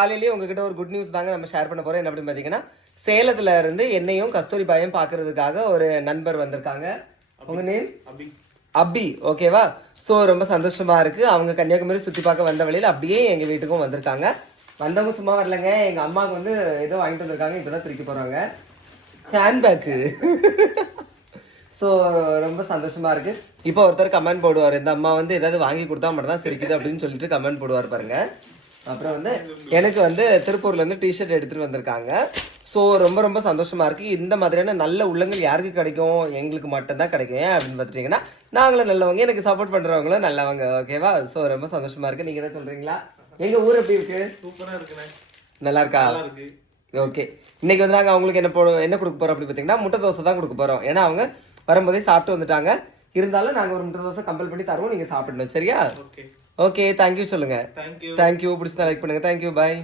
காலையிலேயே உங்ககிட்ட ஒரு குட் நியூஸ் தாங்க நம்ம ஷேர் பண்ண போறோம். என்ன அப்படின்னு பாத்தீங்கன்னா, சேலத்துல இருந்து என்னையும் கஸ்தூரி பாயும் பாக்குறதுக்காக ஒரு நண்பர் வந்திருக்காங்க. உங்க நேம் அபி, ஓகேவா? ஸோ ரொம்ப சந்தோஷமா இருக்கு. அவங்க கன்னியாகுமரி சுத்தி பார்க்க வந்த வழியில் அப்படியே எங்க வீட்டுக்கும் வந்திருக்காங்க. வந்தவங்க சும்மா வரலங்க, எங்க அம்மாவுக்கு வந்து ஏதோ வாங்கிட்டு வந்திருக்காங்க. இப்பதான் பிரிக்க போறாங்க ஹேண்ட்பேக்கு. ஸோ ரொம்ப சந்தோஷமா இருக்கு. இப்போ ஒருத்தர் கமெண்ட் போடுவார், இந்த அம்மா வந்து ஏதாவது வாங்கி கொடுத்தா மட்டும் தான் சிரிக்குது அப்படின்னு சொல்லிட்டு கமெண்ட் போடுவார் பாருங்க. அப்புறம் வந்து எனக்கு வந்து திருப்பூர்ல இருந்து டிஷர்ட் எடுத்துட்டு வந்திருக்காங்க. ஸோ ரொம்ப ரொம்ப சந்தோஷமா இருக்கு. இந்த மாதிரியான நல்ல உள்ளங்கள் யாருக்கு கிடைக்கும்? எங்களுக்கு மட்டும்தான் கிடைக்கும். ஏன் அப்படின்னு பார்த்துட்டீங்கன்னா, நாங்களும் நல்லவங்க, எனக்கு சப்போர்ட் பண்றவங்களும் நல்லவங்க, ஓகேவா? ஸோ ரொம்ப சந்தோஷமா இருக்கு. நீங்க என்ன சொல்றீங்களா? எங்க ஊர் எப்படி இருக்கு? சூப்பரா இருக்குண்ணே. நல்லா இருக்கா? ஓகே. இன்னைக்கு வந்து நாங்கள் அவங்களுக்கு என்ன கொடுக்க போறோம் அப்படின்னு பார்த்தீங்கன்னா, முட்டை தோசை தான் கொடுக்க போறோம். ஏன்னா அவங்க வரும்போதே சாப்பிட்டு வந்துட்டாங்க. இருந்தாலும் நாங்கள் ஒரு முட்டை தோசை கம்பல் பண்ணி தருவோம், நீங்க சாப்பிடணும், சரியா? ஓகே, தேங்க்யூ சொல்லுங்க. தேங்க்யூ. பிடிச்சா லைக் பண்ணுங்க. தேங்க்யூ, பாய்.